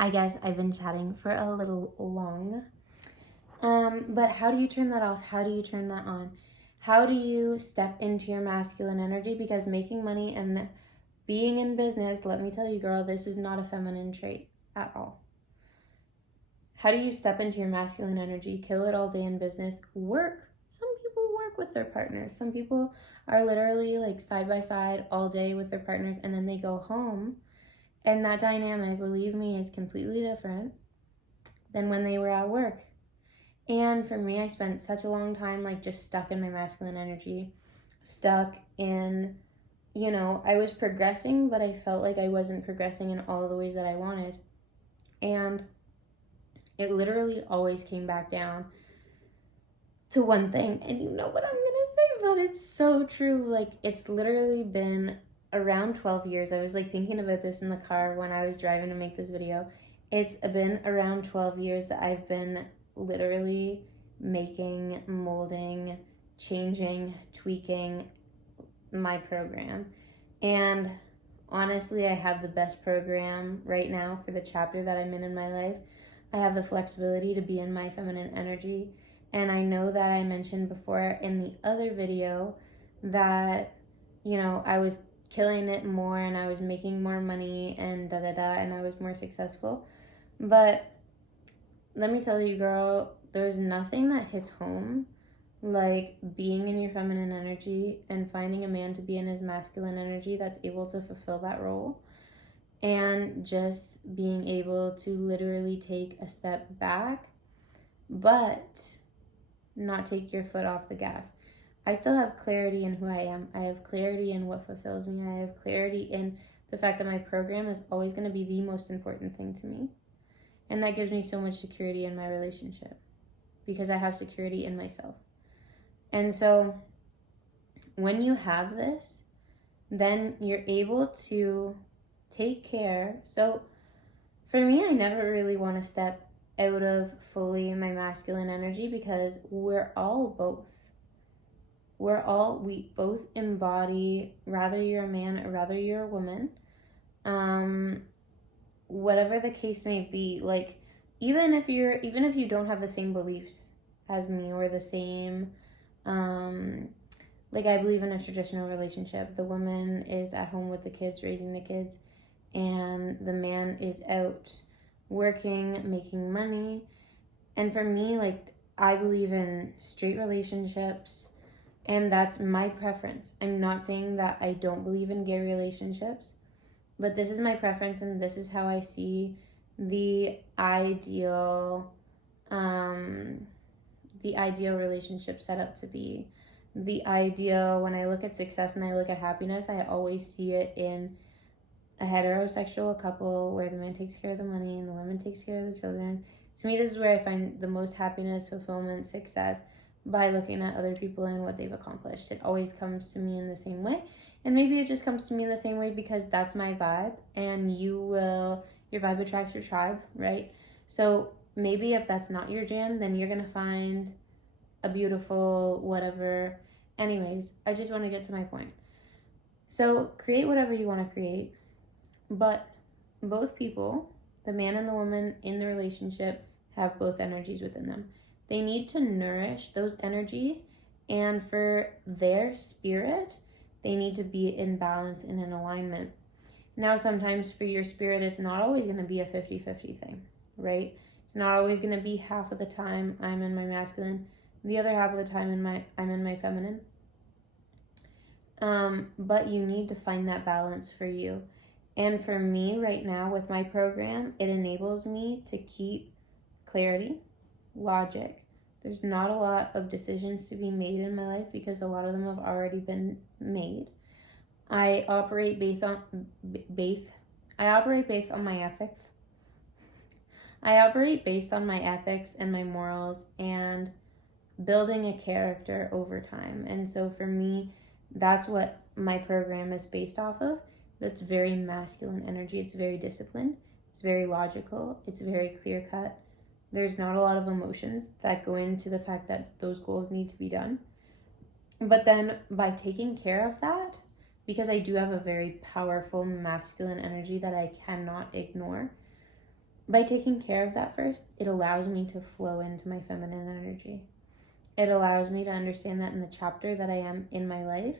I guess I've been chatting for a little long. But how do you turn that off? How do you turn that on? How do you step into your masculine energy? Because making money and being in business, let me tell you, girl, this is not a feminine trait at all. How do you step into your masculine energy, kill it all day in business, work? Some people work with their partners. Some people are literally like side by side all day with their partners, and then they go home. And that dynamic, believe me, is completely different than when they were at work. And for me, I spent such a long time like just stuck in my masculine energy, stuck in, I was progressing, but I felt like I wasn't progressing in all of the ways that I wanted. And it literally always came back down to one thing. And you know what I'm going to say, but it's so true. Like, it's literally been around 12 years. I was like thinking about this in the car when I was driving to make this video. It's been around 12 years that I've been literally making, molding, changing, tweaking my program. And honestly, I have the best program right now for the chapter that I'm in my life. I have the flexibility to be in my feminine energy. And I know that I mentioned before in the other video that, I was killing it more and I was making more money and and I was more successful. But let me tell you, girl, there's nothing that hits home like being in your feminine energy and finding a man to be in his masculine energy that's able to fulfill that role, and just being able to literally take a step back but not take your foot off the gas. I still have clarity in who I am. I have clarity in what fulfills me. I have clarity in the fact that my program is always going to be the most important thing to me. And that gives me so much security in my relationship because I have security in myself. And so when you have this, then you're able to take care. So for me, I never really want to step out of fully my masculine energy because we're all both. We both embody, rather you're a man or rather you're a woman, whatever the case may be, like even if you don't have the same beliefs as me or the same, like I believe in a traditional relationship. The woman is at home with the kids, raising the kids, and the man is out working, making money. And for me, like, I believe in straight relationships, and that's my preference. I'm not saying that I don't believe in gay relationships, but this is my preference, and this is how I see the ideal relationship set up to be. The ideal, when I look at success and I look at happiness, I always see it in a heterosexual couple where the man takes care of the money and the woman takes care of the children. To me, this is where I find the most happiness, fulfillment, success, by looking at other people and what they've accomplished. It always comes to me in the same way. And maybe it just comes to me in the same way because that's my vibe, and your vibe attracts your tribe, right? So maybe if that's not your jam, then you're going to find a beautiful whatever. Anyways, I just want to get to my point. So create whatever you want to create, but both people, the man and the woman in the relationship, have both energies within them. They need to nourish those energies, and for their spirit, they need to be in balance and in alignment. Now, sometimes for your spirit, it's not always going to be a 50-50 thing, right? It's not always going to be half of the time I'm in my masculine, the other half of the time I'm in my feminine. But you need to find that balance for you. And for me right now with my program, it enables me to keep clarity, logic. There's not a lot of decisions to be made in my life because a lot of them have already been made. I operate based on my ethics. I operate based on my ethics and my morals and building a character over time. And so for me, that's what my program is based off of. That's very masculine energy. It's very disciplined. It's very logical. It's very clear cut. There's not a lot of emotions that go into the fact that those goals need to be done. But then by taking care of that, because I do have a very powerful masculine energy that I cannot ignore, by taking care of that first, it allows me to flow into my feminine energy. It allows me to understand that in the chapter that I am in my life,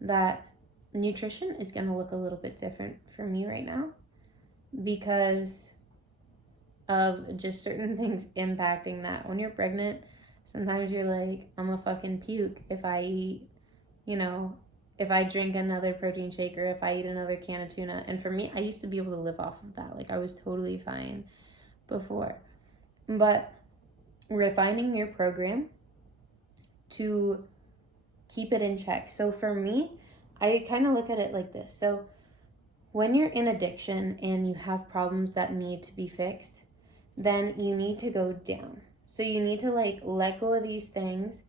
that nutrition is going to look a little bit different for me right now because of just certain things impacting that. When you're pregnant, sometimes you're like, I'm a fucking puke if I eat, if I drink another protein shake or if I eat another can of tuna. And for me, I used to be able to live off of that. Like, I was totally fine before. But refining your program to keep it in check. So for me, I kind of look at it like this. So when you're in addiction and you have problems that need to be fixed, then you need to go down. So you need to let go of these things.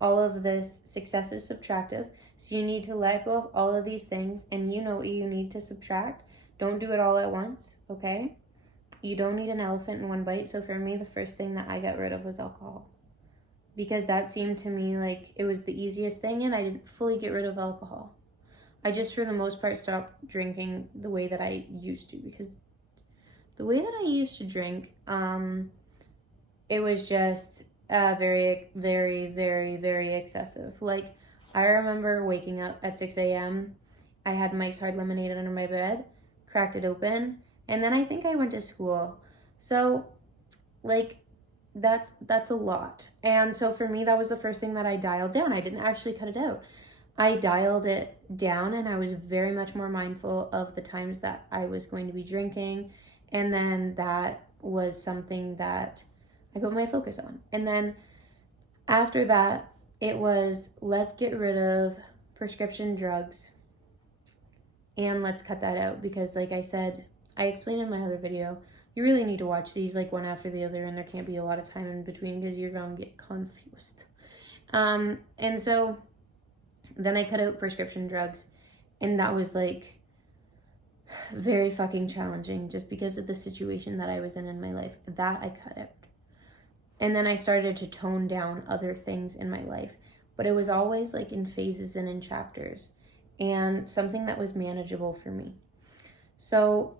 All of this success is subtractive. So you need to let go of all of these things, and you know what you need to subtract. Don't do it all at once, okay? You don't need an elephant in one bite. So for me, the first thing that I got rid of was alcohol, because that seemed to me like it was the easiest thing, and I didn't fully get rid of alcohol. I just, for the most part, stopped drinking the way that I used to, because the way that I used to drink, it was just very, very, very, very excessive. Like, I remember waking up at 6 a.m. I had Mike's Hard Lemonade under my bed, cracked it open, and then I think I went to school. So, that's a lot. And so for me, that was the first thing that I dialed down. I didn't actually cut it out. I dialed it down, and I was very much more mindful of the times that I was going to be drinking. And then that was something that I put my focus on. And then after that, it was, let's get rid of prescription drugs and let's cut that out, because like I said, I explained in my other video, you really need to watch these one after the other, and there can't be a lot of time in between because you're going to get confused. And so then I cut out prescription drugs, and that was very fucking challenging just because of the situation that I was in my life. That I cut out. And then I started to tone down other things in my life, but it was always in phases and in chapters, and something that was manageable for me. So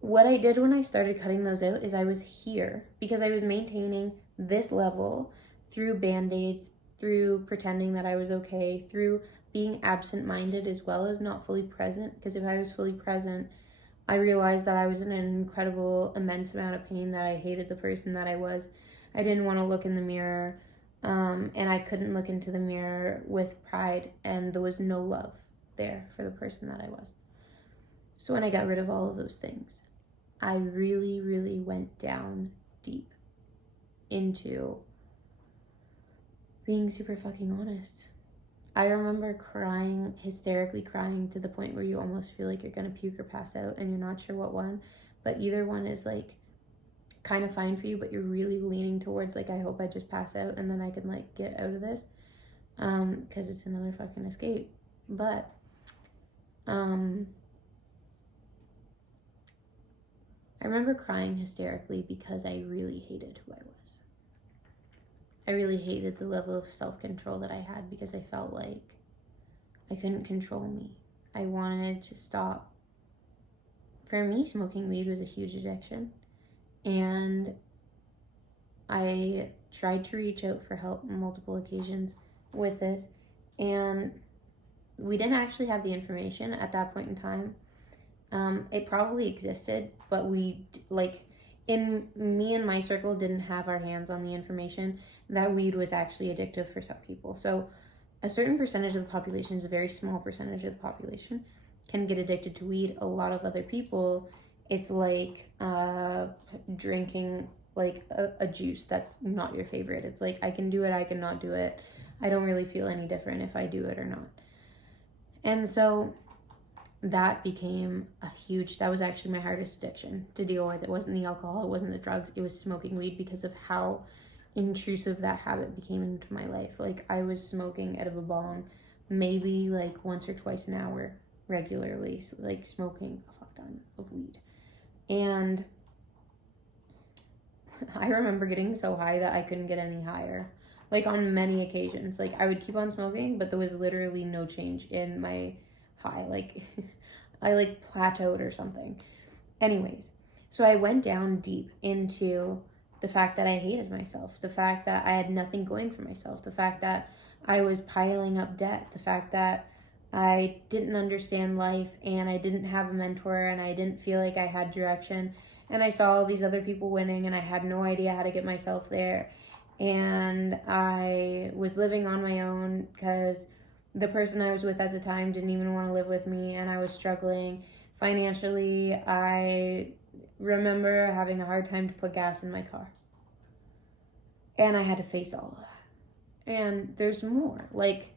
what I did when I started cutting those out is I was here because I was maintaining this level through Band-Aids, through pretending that I was okay, through being absent-minded as well as not fully present, because if I was fully present, I realized that I was in an incredible, immense amount of pain, that I hated the person that I was. I didn't want to look in the mirror, and I couldn't look into the mirror with pride, and there was no love there for the person that I was. So when I got rid of all of those things, I really, really went down deep into being super fucking honest. I remember crying, hysterically crying, to the point where you almost feel like you're gonna puke or pass out, and you're not sure what one, but either one is kind of fine for you, but you're really leaning towards I hope I just pass out and then I can get out of this, because it's another fucking escape. But I remember crying hysterically because I really hated who I was. I really hated the level of self-control that I had, because I felt like I couldn't control me. I wanted to stop. For me, smoking weed was a huge addiction. And I tried to reach out for help on multiple occasions with this, and we didn't actually have the information at that point in time. It probably existed, but we, in me and my circle, didn't have our hands on the information that weed was actually addictive for some people. So a certain percentage of the population, is a very small percentage of the population, can get addicted to weed. A lot of other people, it's drinking a juice that's not your favorite. It's I can do it, I can not do it. I don't really feel any different if I do it or not. And so that became that was actually my hardest addiction to deal with. It wasn't the alcohol, it wasn't the drugs, it was smoking weed, because of how intrusive that habit became into my life. I was smoking out of a bong maybe once or twice an hour regularly, smoking a fuck ton of weed. And I remember getting so high that I couldn't get any higher. On many occasions. I would keep on smoking, but there was literally no change in my high. I plateaued or something. Anyways, So I went down deep into the fact that I hated myself, the fact that I had nothing going for myself, the fact that I was piling up debt, the fact that I didn't understand life and I didn't have a mentor and I didn't feel like I had direction. And I saw all these other people winning and I had no idea how to get myself there. And I was living on my own because the person I was with at the time didn't even want to live with me and I was struggling financially. I remember having a hard time to put gas in my car. And I had to face all of that. And there's more. Like,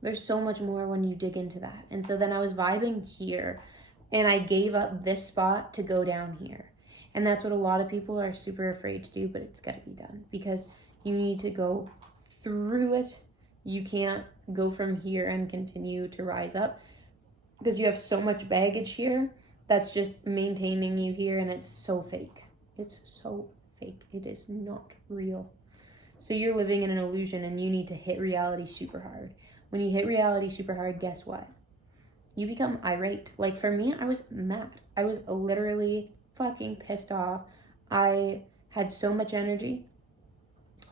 there's so much more when you dig into that. And so then I was vibing here and I gave up this spot to go down here. And that's what a lot of people are super afraid to do, but it's got to be done because you need to go through it. You can't go from here and continue to rise up because you have so much baggage here that's just maintaining you here, and it's so fake. It's so fake. It is not real. So you're living in an illusion and you need to hit reality super hard. When you hit reality super hard, guess what? You become irate. Like for me, I was mad. I was literally fucking pissed off. I had so much energy.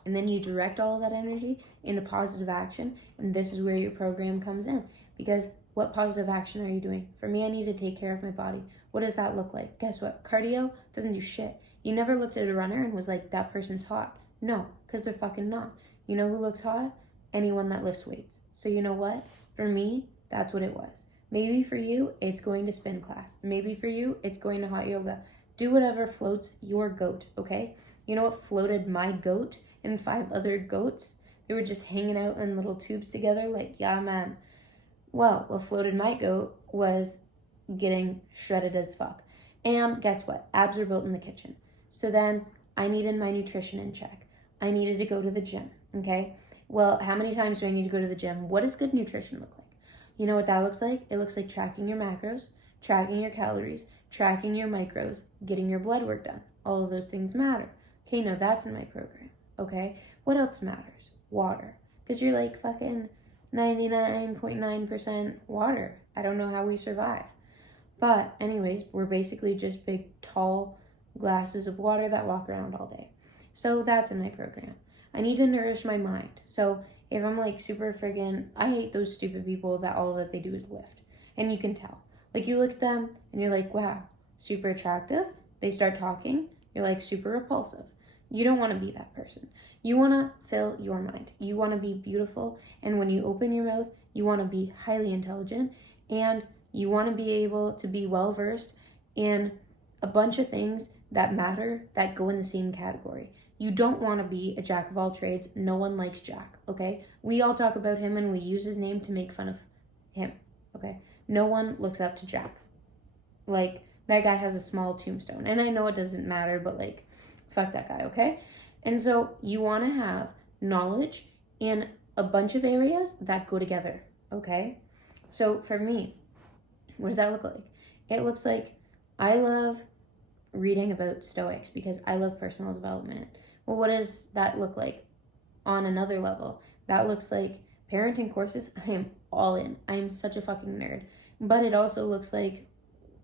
And then you direct all of that energy into positive action. And this is where your program comes in. Because what positive action are you doing? For me, I need to take care of my body. What does that look like? Guess what? Cardio doesn't do shit. You never looked at a runner and was like, that person's hot. No, because they're fucking not. You know who looks hot? Anyone that lifts weights. So you know what? For me, that's what it was. Maybe for you, it's going to spin class. Maybe for you, it's going to hot yoga. Do whatever floats your goat, okay? You know what floated my goat and 5 other goats? They were just hanging out in little tubes together like, yeah, man. Well, what floated my goat was getting shredded as fuck. And guess what? Abs are built in the kitchen. So then I needed my nutrition in check. I needed to go to the gym, okay? Well, how many times do I need to go to the gym? What does good nutrition look like? You know what that looks like? It looks like tracking your macros, tracking your calories, tracking your micros, getting your blood work done. All of those things matter. Okay, no, that's in my program, okay? What else matters? Water. Because you're like fucking 99.9% water. I don't know how we survive. But anyways, we're basically just big, tall glasses of water that walk around all day. So that's in my program. I need to nourish my mind. So if I'm like super friggin', I hate those stupid people that all that they do is lift. And you can tell. Like you look at them and you're like, wow, super attractive. They start talking. You're like super repulsive. You don't want to be that person. You want to fill your mind. You want to be beautiful. And when you open your mouth, you want to be highly intelligent. And you want to be able to be well-versed in a bunch of things that matter that go in the same category. You don't want to be a jack of all trades. No one likes Jack, okay? We all talk about him and we use his name to make fun of him, okay? No one looks up to Jack. Like, that guy has a small tombstone. And I know it doesn't matter, but like, fuck that guy, okay? And so you want to have knowledge in a bunch of areas that go together, okay? So for me, what does that look like? It looks like I love reading about Stoics because I love personal development. Well, what does that look like on another level? That looks like parenting courses. I am all in. I am such a fucking nerd. But it also looks like,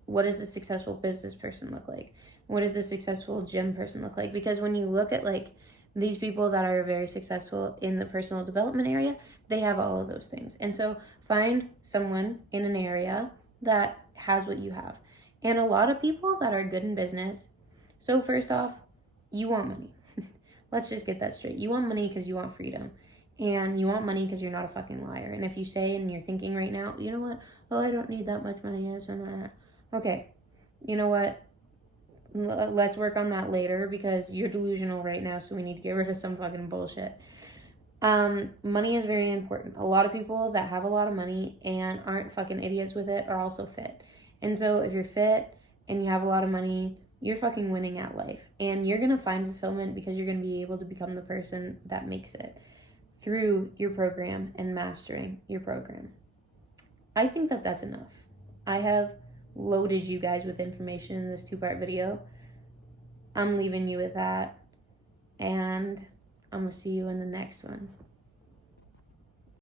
what does a successful business person look like? What does a successful gym person look like? Because when you look at like these people that are very successful in the personal development area, they have all of those things. And so find someone in an area that has what you have. And a lot of people that are good in business, so first off, you want money. Let's just get that straight. You want money because you want freedom. And you want money because you're not a fucking liar. And if you say and you're thinking right now, you know what? Oh, I don't need that much money. Okay, you know what? Let's work on that later because you're delusional right now, so we need to get rid of some fucking bullshit. Money is very important. A lot of people that have a lot of money and aren't fucking idiots with it are also fit. And so if you're fit and you have a lot of money, you're fucking winning at life. And you're going to find fulfillment because you're going to be able to become the person that makes it through your program and mastering your program. I think that that's enough. I have loaded you guys with information in this 2-part video. I'm leaving you with that. And I'm going to see you in the next one.